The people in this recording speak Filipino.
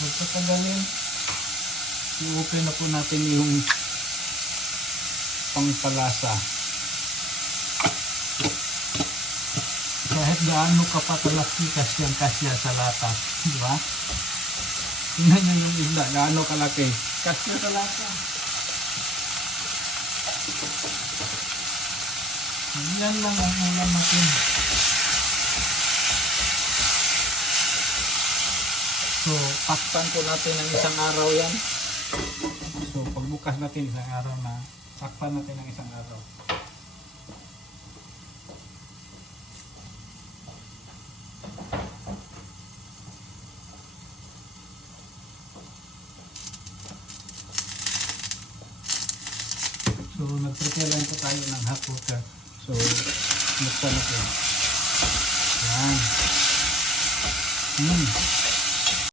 Huwag patagalin. I-open na po natin yung pangpalasa. Kahit gaano ka patalaki, kasyang-kasya sa lata. Di ba? Tingnan nyo yung isda, gaano kalaki. Kasya sa lata. Yan lang ang ulam natin. So, pakpan po natin ng isang araw yan. So, pagbukas natin isang araw na, pakpan natin ng isang araw. So, nag-prepare lang po tayo ng hot water. So, buksan natin. Yan.